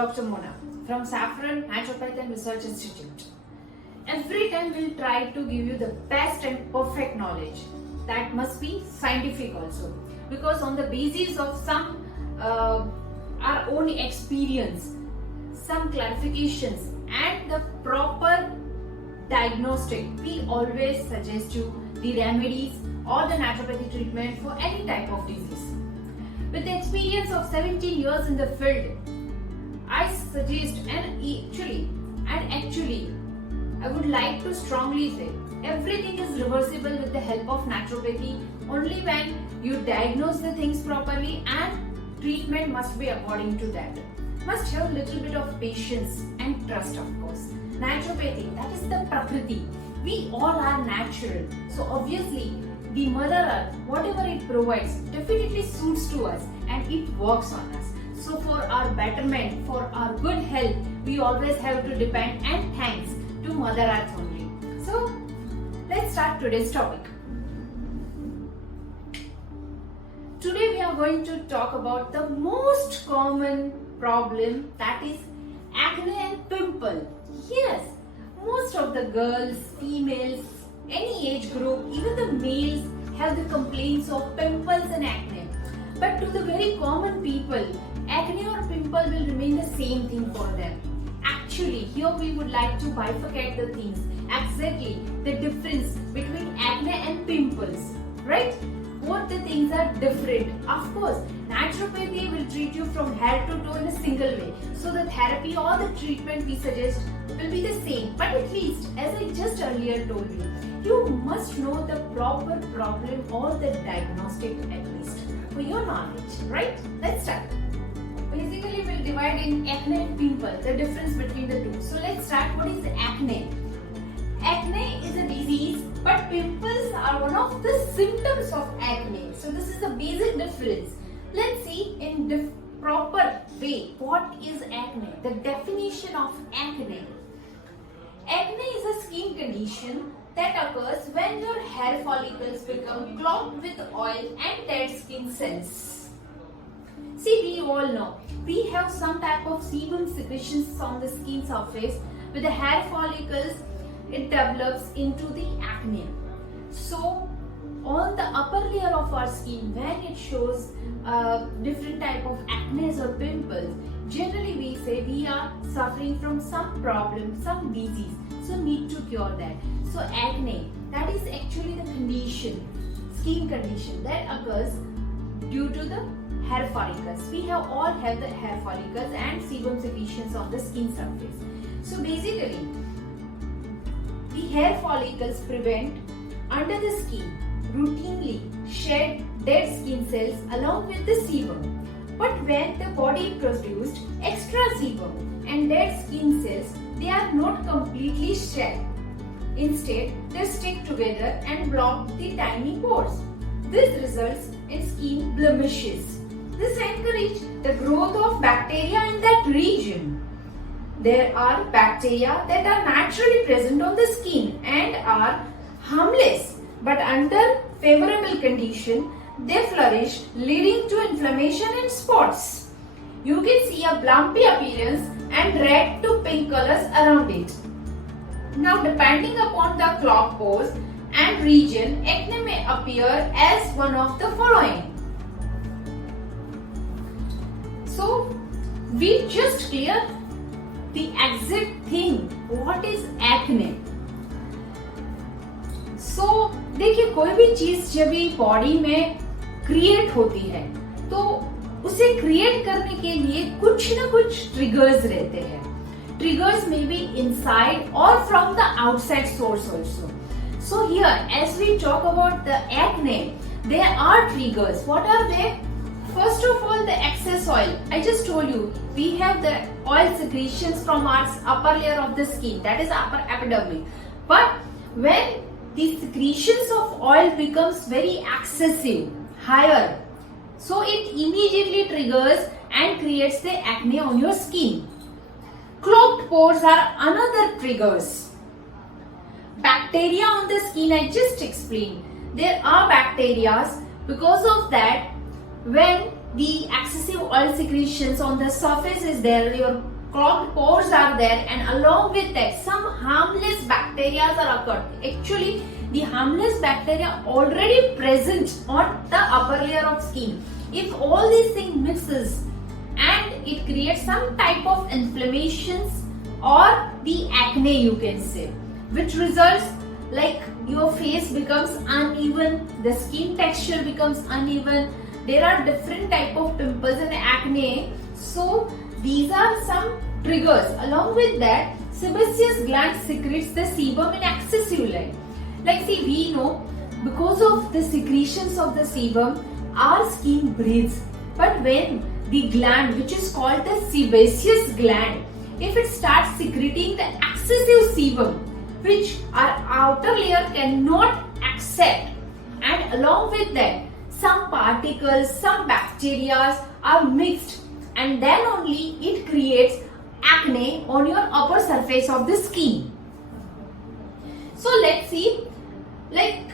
Dr. Mona from Saffron Naturopathic and Research Institute. Every time we'll try to give you the best and perfect knowledge that must be scientific also, because on the basis of some our own experience, some clarifications and the proper diagnostic, we always suggest you the remedies or the naturopathy treatment for any type of disease. With the experience of 17 years in the field, I suggest and actually I would like to strongly say everything is reversible with the help of naturopathy only when you diagnose the things properly, and treatment must be according to that. Must have a little bit of patience and trust, of course. Naturopathy, that is the prakriti. We all are natural. So obviously the Mother Earth, whatever it provides, definitely suits to us and it works on us. So for our betterment, for our good health, we always have to depend and thanks to Mother Earth only. So let's start today's topic. Today we are going to talk about the most common problem, that is acne and pimple. Yes, most of the girls, females, any age group, even the males have the complaints of pimples and acne. But to the very common people, acne or pimple will remain the same thing for them. Actually, here we would like to bifurcate the things. Exactly the difference between acne and pimples, right? Both the things are different. Of course, naturopathy will treat you from head to toe in a single way. So the therapy or the treatment we suggest will be the same. But at least, as I just earlier told you, you must know the proper problem or the diagnostic at least for your knowledge, right? Let's start. Basically, we'll divide in acne and pimple, the difference between the two. So let's start. What is acne? Acne is a disease, but pimples are one of the symptoms of acne. So this is the basic difference. Let's see in the proper way what is acne. The definition of acne. Acne is a skin condition that occurs when your hair follicles become clogged with oil and dead skin cells. See, we all know we have some type of sebum secretions on the skin surface. With the hair follicles, it develops into the acne. So on the upper layer of our skin, when it shows different type of acne or pimples, generally we say we are suffering from some problem, some disease, so need to cure that. So acne, that is actually the condition, skin condition that occurs due to the hair follicles. We all have the hair follicles and sebum secretions on the skin surface. So basically, the hair follicles prevent under the skin routinely shed dead skin cells along with the sebum. But when the body produced extra sebum and dead skin cells, they are not completely shed. Instead, they stick together and block the tiny pores. This results in skin blemishes. This encourages the growth of bacteria in that region. There are bacteria that are naturally present on the skin and are harmless, but under favorable condition, they flourish, leading to inflammation and spots. You can see a lumpy appearance and red to pink colors around it. Now, depending upon the clogged pores and region, acne may appear as one of the following. So, we just clear the exact thing, what is acne. So देखिए, कोई भी चीज जब भी body में create होती है तो उसे क्रिएट करने के लिए कुछ ना कुछ ट्रिगर्स रहते हैं. Triggers may be inside or from the outside source also. So here, as we talk about the acne, there are triggers. What are they? First of all, the excess oil. I just told you, we have the oil secretions from our upper layer of the skin, that is upper epidermis. But when the secretions of oil becomes very excessive, higher, so it immediately triggers and creates the acne on your skin. Clogged pores are another triggers. Bacteria on the skin, I just explained. There are bacteria. Because of that, when the excessive oil secretions on the surface is there, your clogged pores are there, and along with that some harmless bacteria are occurred. Actually, the harmless bacteria already present on the upper layer of skin. If all these things mixes and it creates some type of inflammations or the acne, you can say, which results like your face becomes uneven, the skin texture becomes uneven, there are different type of pimples and acne. So these are some triggers. Along with that, sebaceous gland secretes the sebum in excessive level. Like see, we know because of the secretions of the sebum, our skin breathes. But when the gland, which is called the sebaceous gland, if it starts secreting the excessive sebum, which our outer layer cannot accept, and along with that some particles, some bacteria are mixed, and then only it creates acne on your upper surface of the skin. So let's see, like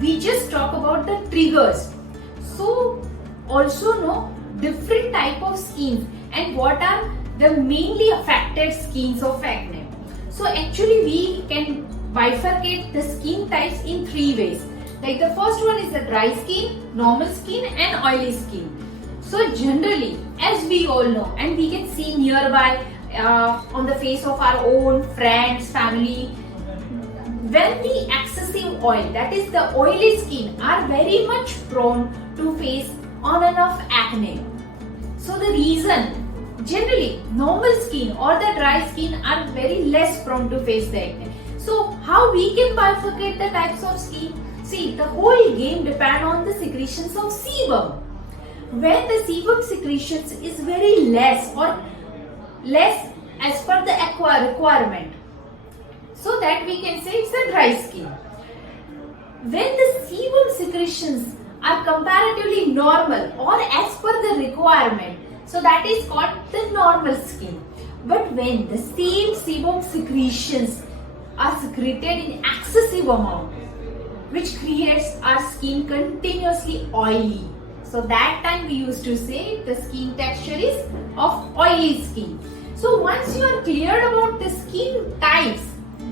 we just talk about the triggers. So also know different type of skins and what are the mainly affected skins of acne. So actually we can bifurcate the skin types in 3 ways. Like the first one is the dry skin, normal skin and oily skin. So generally, as we all know, and we can see nearby on the face of our own friends, family, when the excessive oil, that is the oily skin, are very much prone to face on and off acne. So the reason, generally normal skin or the dry skin are very less prone to face the acne. So how we can bifurcate the types of skin? See, the whole game depends on the secretions of sebum. When the sebum secretions is very less or less as per the requirement, so that we can say it's a dry skin. When the sebum secretions are comparatively normal or as per the requirement, so that is called the normal skin. But when the same sebum secretions are secreted in excessive amount, which creates our skin continuously oily, so that time we used to say the skin texture is of oily skin. So once you are cleared about the skin types,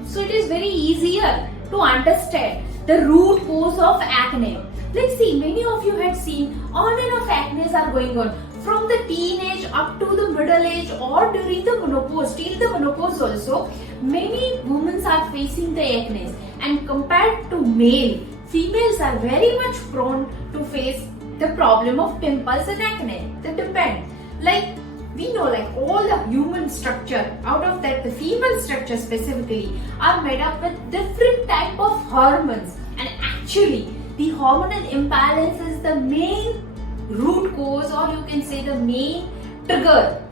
so it is very easier to understand the root cause of acne. Let's see, many of you had seen on and off acne are going on from the teenage up to the middle age or during the menopause, till the menopause also. Many women are facing the acne, and compared to male, females are very much prone to face the problem of pimples and acne. That depends. Like we know, like all the human structure, out of that the female structure specifically are made up with different type of hormones, and actually the hormonal imbalance is the main root cause, or you can say the main trigger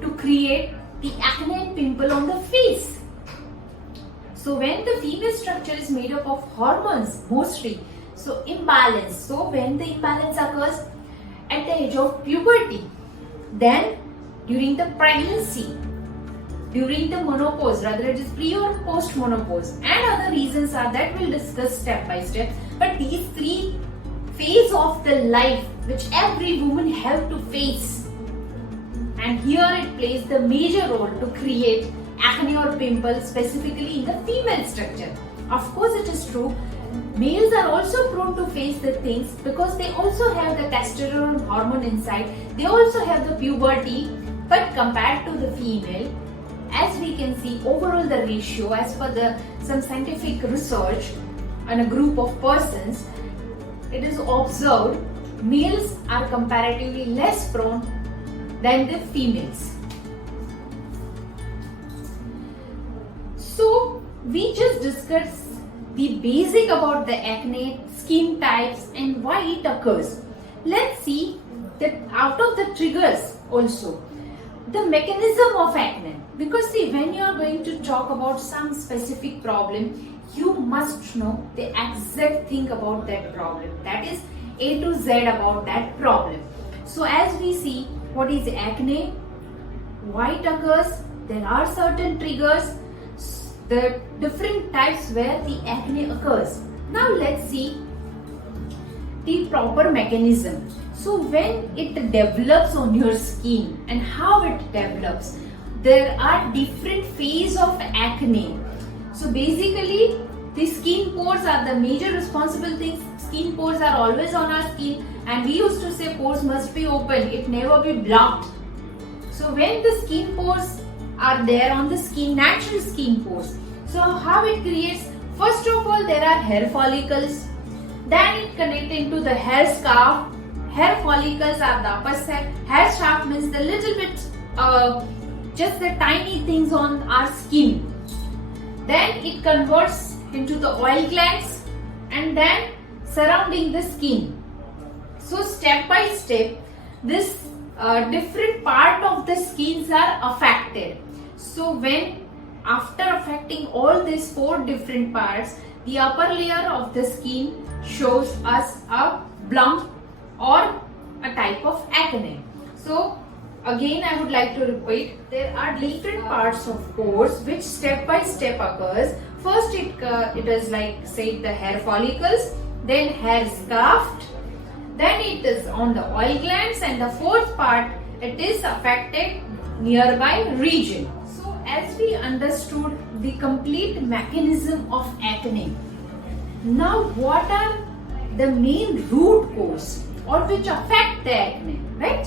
to create the acne and pimple on the face. So when the female structure is made up of hormones mostly, so imbalance. So when the imbalance occurs at the age of puberty, then during the pregnancy, during the menopause, rather it is pre or post menopause, and other reasons are that we'll discuss step by step. But these 3 phases of the life which every woman have to face, and here it plays the major role to create acne or pimples specifically in the female structure. Of course it is true, males are also prone to face the things because they also have the testosterone hormone inside, they also have the puberty, but compared to the female, as we can see overall the ratio as per the some scientific research on a group of persons, it is observed males are comparatively less prone than the females. So we just discussed the basic about the acne, skin types and why it occurs. Let's see that out of the triggers also, the mechanism of acne. Because see, when you are going to talk about some specific problem, you must know the exact thing about that problem. That is A to Z about that problem. So as we see, what is acne, why it occurs, there are certain triggers, the different types where the acne occurs. Now let's see the proper mechanism. So when it develops on your skin and how it develops, there are different phases of acne. So basically, the skin pores are the major responsible things. Skin pores are always on our skin, and we used to say pores must be open, it never be blocked. So when the skin pores are there on the skin, natural skin pores, so how it creates? First of all, there are hair follicles. Then it connects into the hair scarf. Hair follicles are the upper side. Hair shaft means the little bit, just the tiny things on our skin. Then it converts into the oil glands and then surrounding the skin. So step by step, this different part of the skins are affected. So when after affecting all these 4 different parts, the upper layer of the skin shows us a lump or a type of acne. So again I would like to repeat, there are different parts of pores which step by step occurs. First it is like say the hair follicles, then hair scarf, then it is on the oil glands, and the 4th part it is affected nearby region. So as we understood the complete mechanism of acne, now what are the main root cause or which affect the acne, right?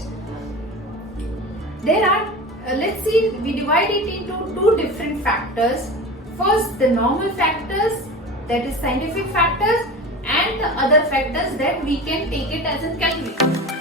There are, let's see, we divide it into 2 different factors. First, the normal factors, that is scientific factors, and the other factors that we can take it as a calculation.